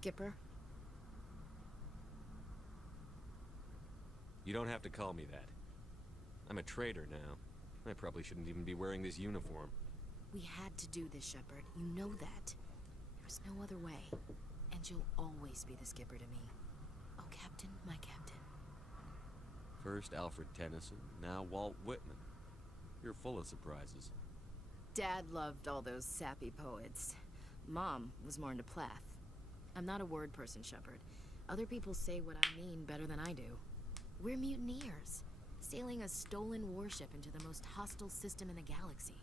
Skipper? You don't have to call me that. I'm a traitor now. I probably shouldn't even be wearing this uniform. We had to do this, Shepard. You know that. There's no other way. And you'll always be the Skipper to me. Oh, Captain, my Captain. First Alfred Tennyson, now Walt Whitman. You're full of surprises. Dad loved all those sappy poets. Mom was more into Plath. I'm not a word person, Shepard. Other people say what I mean better than I do. We're mutineers, sailing a stolen warship into the most hostile system in the galaxy.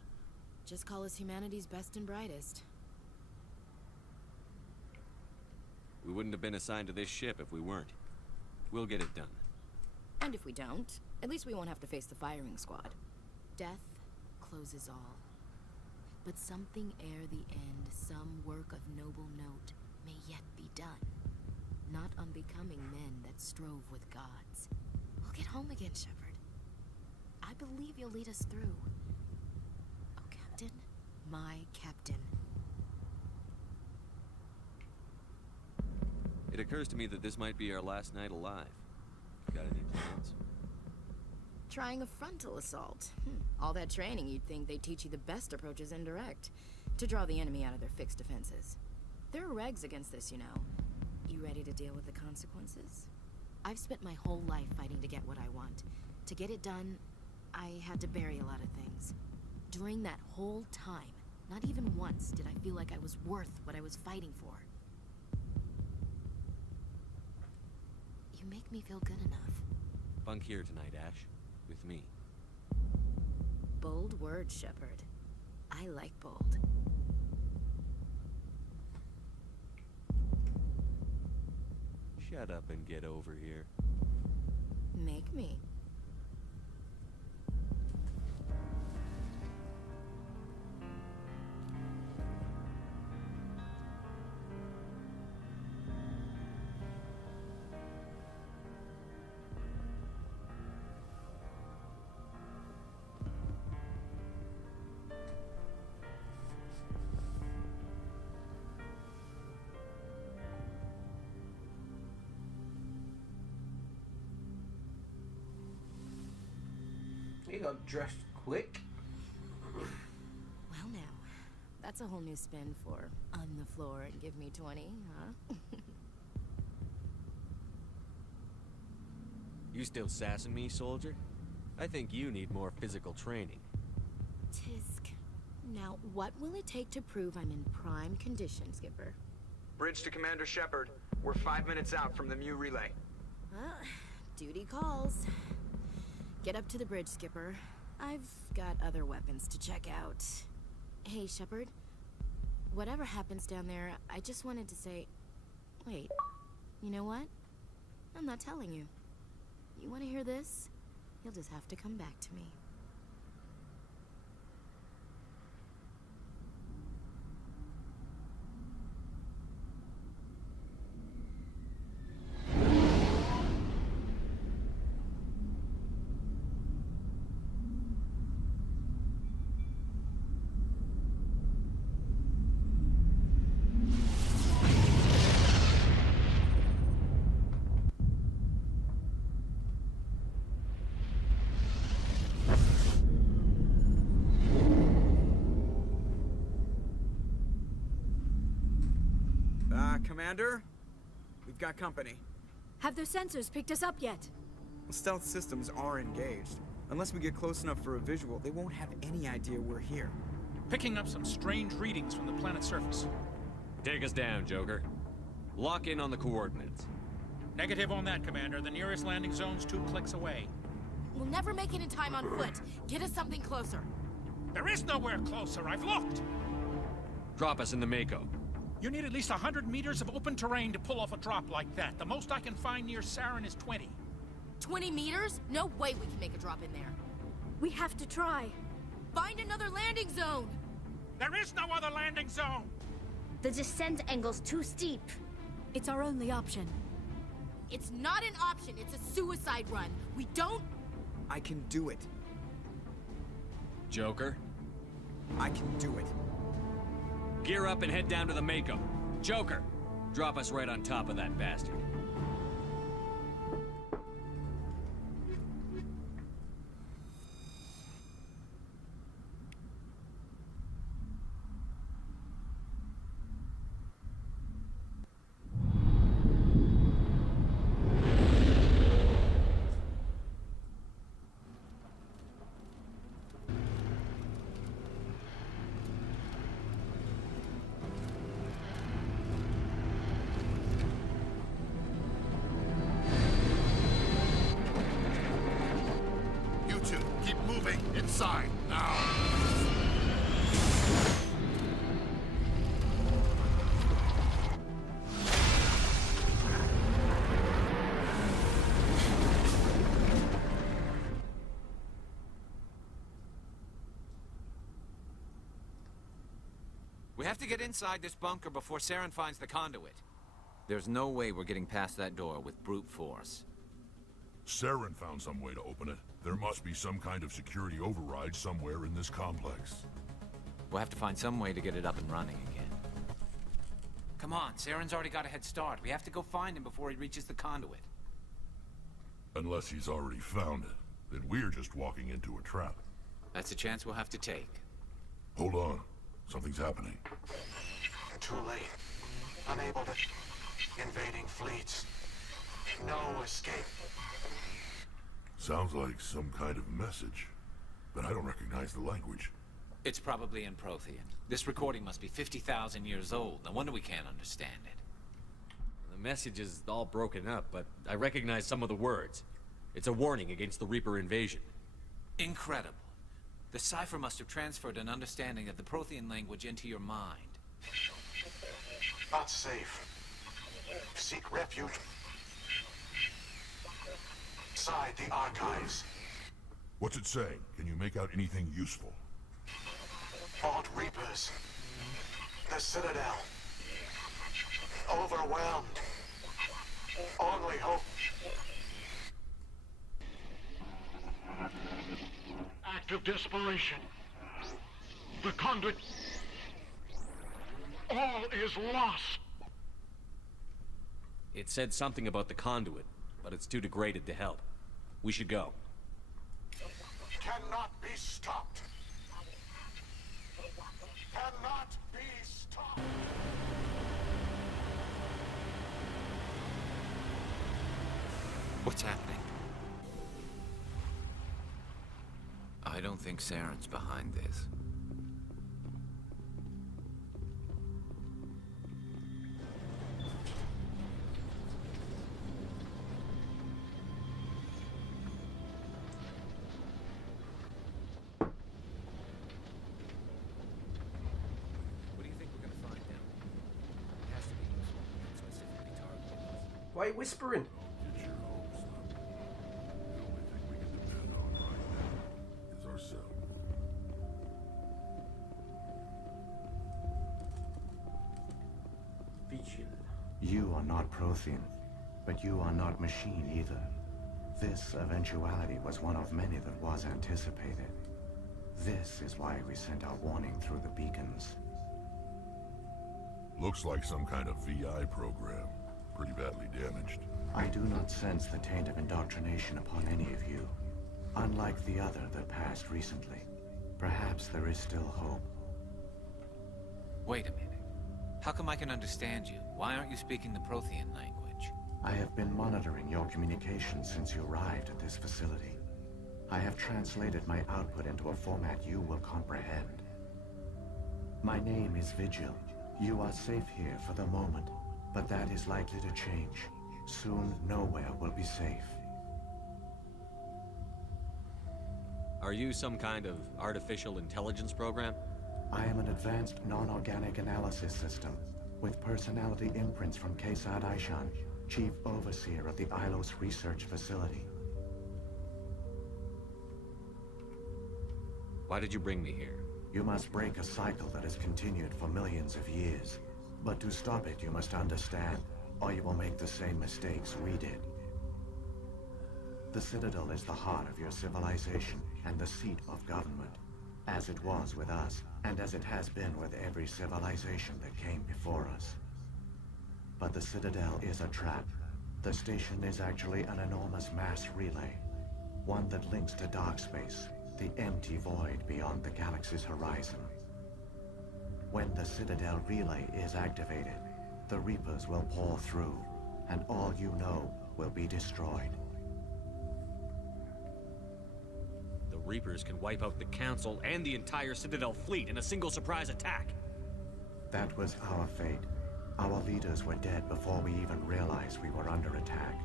Just call us humanity's best and brightest. We wouldn't have been assigned to this ship if we weren't. We'll get it done. And if we don't, at least we won't have to face the firing squad. Death closes all. But something ere the end, some work of noble note, may yet be done. Not unbecoming men that strove with gods. We'll get home again, Shepard. I believe you'll lead us through. Oh, Captain, my Captain. It occurs to me that this might be our last night alive. Got any plans? Trying a frontal assault. All that training, you'd think they'd teach you the best approaches indirect, to draw the enemy out of their fixed defenses. There are regs against this, you know. You ready to deal with the consequences? I've spent my whole life fighting to get what I want. To get it done, I had to bury a lot of things. During that whole time, not even once did I feel like I was worth what I was fighting for. You make me feel good enough. Bunk here tonight, Ash. With me. Bold words, Shepard. I like bold. Shut up and get over here. Make me. You got dressed quick. Well now, that's a whole new spin for on the floor and give me 20, huh? You still sassing me, soldier? I think you need more physical training. Tisk. Now, what will it take to prove I'm in prime condition, Skipper? Bridge to Commander Shepard. We're 5 minutes out from the Mu relay. Duty calls. Get up to the bridge, Skipper. I've got other weapons to check out. Hey, Shepard. Whatever happens down there, I just wanted to say... Wait. You know what? I'm not telling you. You want to hear this? You'll just have to come back to me. Commander? We've got company. Have those sensors picked us up yet? Stealth systems are engaged. Unless we get close enough for a visual, they won't have any idea we're here. Picking up some strange readings from the planet's surface. Take us down, Joker. Lock in on the coordinates. Negative on that, Commander. The nearest landing zone's 2 clicks away. We'll never make it in time on foot. Get us something closer. There is nowhere closer. I've looked. Drop us in the Mako. You need at least 100 meters of open terrain to pull off a drop like that. The most I can find near Saren is 20. 20 meters? No way we can make a drop in there. We have to try. Find another landing zone! There is no other landing zone! The descent angle's too steep. It's our only option. It's not an option, it's a suicide run. We don't... I can do it. Joker, I can do it. gear up and head down to the Mako. Joker, Drop us right on top of that bastard. You two, keep moving. Inside, now. We have to get inside this bunker before Saren finds the conduit. There's no way we're getting past that door with brute force. Saren found some way to open it. There must be some kind of security override somewhere in this complex. We'll have to find some way to get it up and running again. Come on, Saren's already got a head start. We have to go find him before he reaches the conduit. Unless he's already found it, then we're just walking into a trap. That's a chance we'll have to take. Hold on. Something's happening. Too late. Unable to... Invading fleets. No escape. Sounds like some kind of message, but I don't recognize the language. It's probably in Prothean. This recording must be 50,000 years old. No wonder we can't understand it. The message is all broken up, but I recognize some of the words. It's a warning against the Reaper invasion. Incredible. The cipher must have transferred an understanding of the Prothean language into your mind. Not safe. Seek refuge inside the archives. What's it saying? Can you make out anything useful? Vault Reapers. The Citadel. Overwhelmed. Only hope. Act of desperation. The conduit. All is lost. It said something about the conduit, but it's too degraded to help. We should go. Cannot be stopped. Cannot be stopped. What's happening? I don't think Saren's behind this. What do you think we're gonna find down there? It has to be useful and specifically targeted us. Why are you whispering? Get your hopes up. The only thing we can depend on right now is ourselves. Vigil. You are not Prothean, but you are not machine either. This eventuality was one of many that was anticipated. This is why we sent our warning through the beacons. Looks like some kind of VI program. Pretty badly damaged. I do not sense the taint of indoctrination upon any of you. Unlike the other that passed recently. Perhaps there is still hope. Wait a minute. How come I can understand you? Why aren't you speaking the Prothean language? I have been monitoring your communications since you arrived at this facility. I have translated my output into a format you will comprehend. My name is Vigil. You are safe here for the moment, but that is likely to change. Soon, nowhere will be safe. Are you some kind of artificial intelligence program? I am an advanced non-organic analysis system, with personality imprints from Kesad Aishan, Chief Overseer of the Ilos Research Facility. Why did you bring me here? You must break a cycle that has continued for millions of years. But to stop it, you must understand, or you will make the same mistakes we did. The Citadel is the heart of your civilization and the seat of government, as it was with us, and as it has been with every civilization that came before us. But the Citadel is a trap. The station is actually an enormous mass relay. One that links to dark space, the empty void beyond the galaxy's horizon. When the Citadel relay is activated, the Reapers will pour through, and all you know will be destroyed. The Reapers can wipe out the Council and the entire Citadel fleet in a single surprise attack. That was our fate. Our leaders were dead before we even realized we were under attack.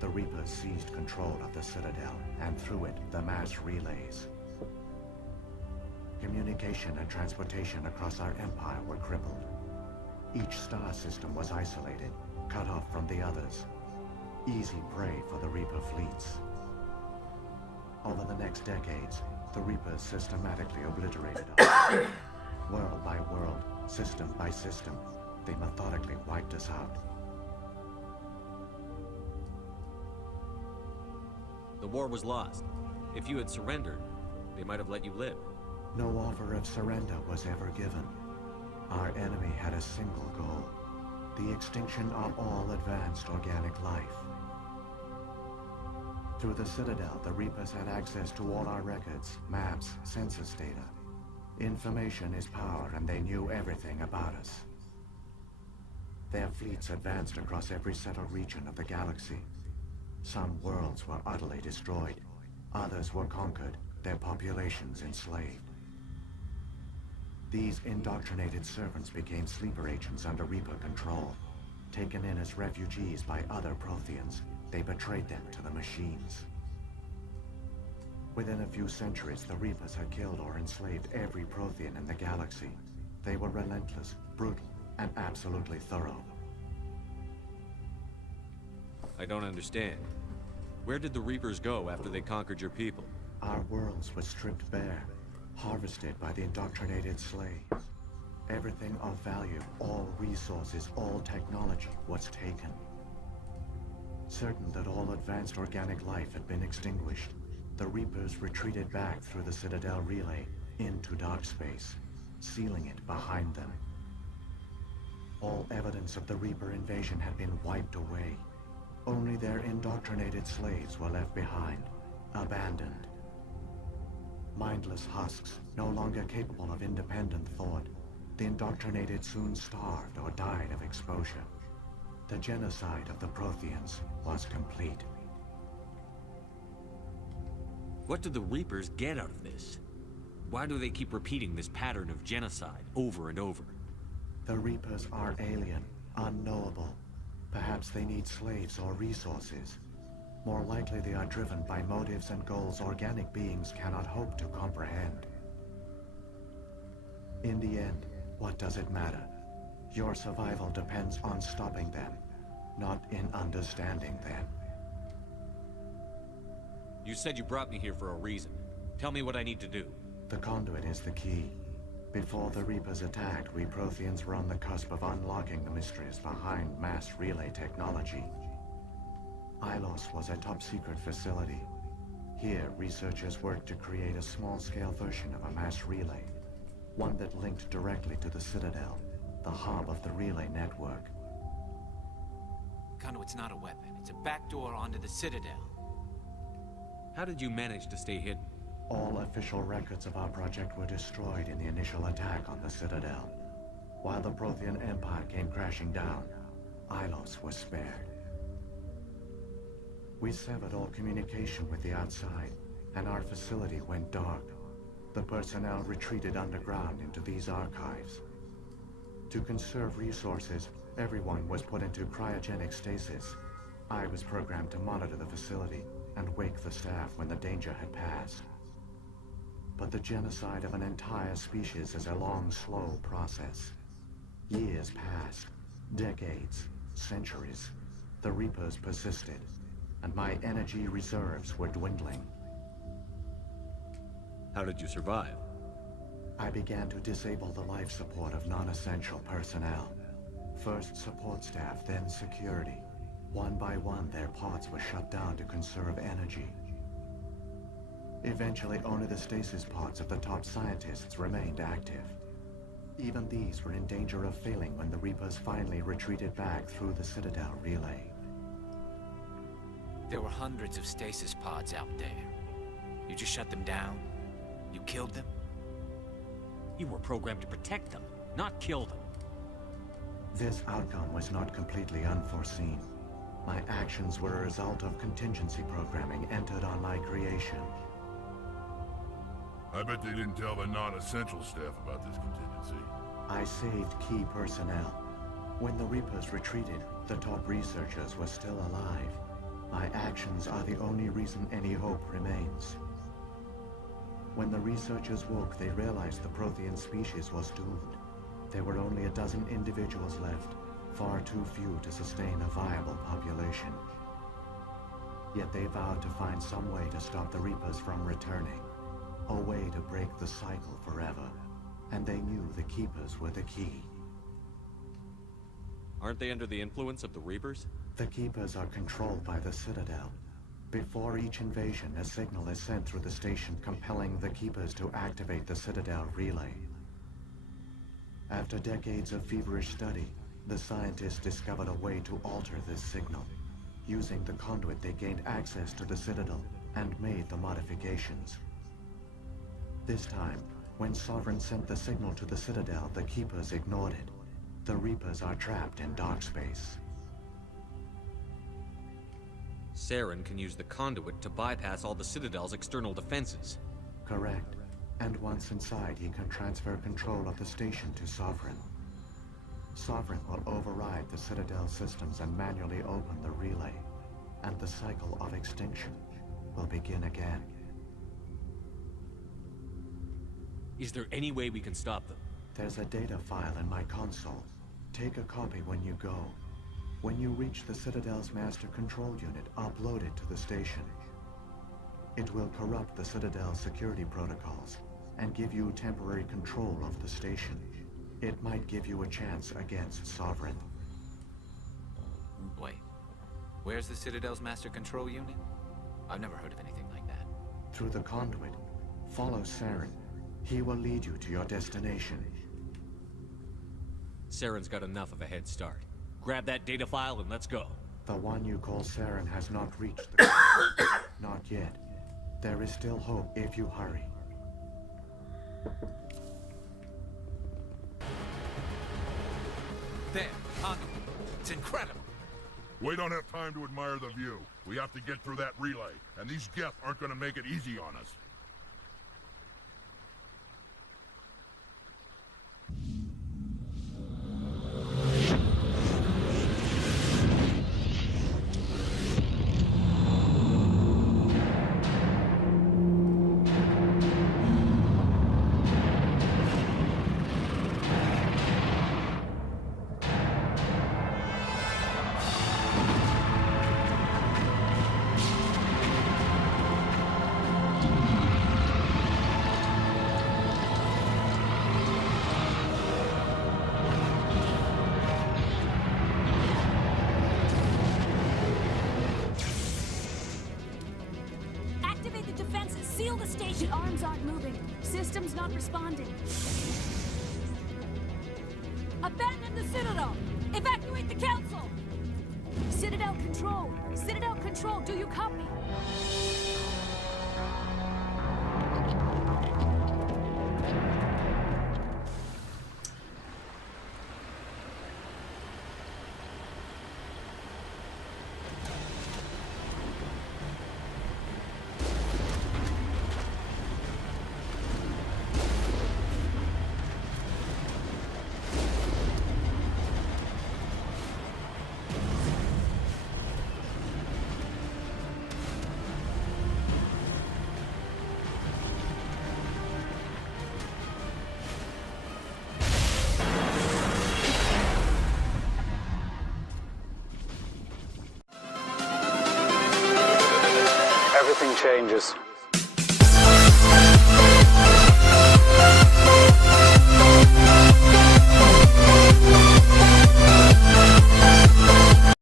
The Reapers seized control of the Citadel, and through it, the mass relays. Communication and transportation across our empire were crippled. Each star system was isolated, cut off from the others. Easy prey for the Reaper fleets. Over the next decades, the Reapers systematically obliterated us. World by world, system by system, they methodically wiped us out. The war was lost. If you had surrendered, they might have let you live. No offer of surrender was ever given. Our enemy had a single goal: the extinction of all advanced organic life. Through the Citadel, the Reapers had access to all our records, maps, census data. Information is power, and they knew everything about us. Their fleets advanced across every settled region of the galaxy. Some worlds were utterly destroyed. Others were conquered, their populations enslaved. These indoctrinated servants became sleeper agents under Reaper control. Taken in as refugees by other Protheans, they betrayed them to the machines. Within a few centuries, the Reapers had killed or enslaved every Prothean in the galaxy. They were relentless, brutal, and absolutely thorough. I don't understand. Where did the Reapers go after they conquered your people? Our worlds were stripped bare, harvested by the indoctrinated slaves. Everything of value, all resources, all technology was taken. Certain that all advanced organic life had been extinguished, the Reapers retreated back through the Citadel relay into dark space, sealing it behind them. All evidence of the Reaper invasion had been wiped away. Only their indoctrinated slaves were left behind, abandoned. Mindless husks, no longer capable of independent thought, the indoctrinated soon starved or died of exposure. The genocide of the Protheans was complete. What do the Reapers get out of this? Why do they keep repeating this pattern of genocide over and over? The Reapers are alien, unknowable. Perhaps they need slaves or resources. More likely they are driven by motives and goals organic beings cannot hope to comprehend. In the end, what does it matter? Your survival depends on stopping them, not in understanding them. You said you brought me here for a reason. Tell me what I need to do. The conduit is the key. Before the Reapers attacked, we Protheans were on the cusp of unlocking the mysteries behind mass relay technology. Ilos was a top-secret facility. Here, researchers worked to create a small-scale version of a mass relay, one that linked directly to the Citadel, the hub of the relay network. Conduit's not a weapon. It's a backdoor onto the Citadel. How did you manage to stay hidden? All official records of our project were destroyed in the initial attack on the Citadel. While the Prothean Empire came crashing down, Ilos was spared. We severed all communication with the outside, and our facility went dark. The personnel retreated underground into these archives. To conserve resources, everyone was put into cryogenic stasis. I was programmed to monitor the facility and wake the staff when the danger had passed. But the genocide of an entire species is a long, slow process. Years passed, decades, centuries. The Reapers persisted, and my energy reserves were dwindling. How did you survive? I began to disable the life support of non-essential personnel. First support staff, then security. One by one, their pods were shut down to conserve energy. Eventually, only the stasis pods of the top scientists remained active. Even these were in danger of failing when the Reapers finally retreated back through the Citadel relay. There were hundreds of stasis pods out there. You just shut them down? You killed them? You were programmed to protect them, not kill them. This outcome was not completely unforeseen. My actions were a result of contingency programming entered on my creation. I bet they didn't tell the non-essential staff about this contingency. I saved key personnel. When the Reapers retreated, the top researchers were still alive. My actions are the only reason any hope remains. When the researchers woke, they realized the Prothean species was doomed. There were only a dozen individuals left, far too few to sustain a viable population. Yet they vowed to find some way to stop the Reapers from returning. A way to break the cycle forever. And they knew the Keepers were the key. Aren't they under the influence of the Reapers? The Keepers are controlled by the Citadel. Before each invasion, a signal is sent through the station compelling the Keepers to activate the Citadel relay. After decades of feverish study, the scientists discovered a way to alter this signal. Using the conduit, they gained access to the Citadel and made the modifications. This time, when Sovereign sent the signal to the Citadel, the Keepers ignored it. The Reapers are trapped in dark space. Saren can use the conduit to bypass all the Citadel's external defenses. Correct. And once inside, he can transfer control of the station to Sovereign. Sovereign will override the Citadel systems and manually open the relay. And the cycle of extinction will begin again. Is there any way we can stop them? There's a data file in my console. Take a copy when you go. When you reach the Citadel's master control unit, upload it to the station. It will corrupt the Citadel's security protocols and give you temporary control of the station. It might give you a chance against Sovereign. Wait. Where's the Citadel's master control unit? I've never heard of anything like that. Through the conduit, follow Saren. He will lead you to your destination. Saren's got enough of a head start. Grab that data file and let's go. The one you call Saren has not reached the... Not yet. There is still hope if you hurry. There, conduit. It's incredible. We don't have time to admire the view. We have to get through that relay, and these Geth aren't gonna make it easy on us. Seal the station! The arms aren't moving. Systems not responding. Abandon the Citadel! Evacuate the Council! Citadel Control! Citadel Control, do you copy? Everything changes.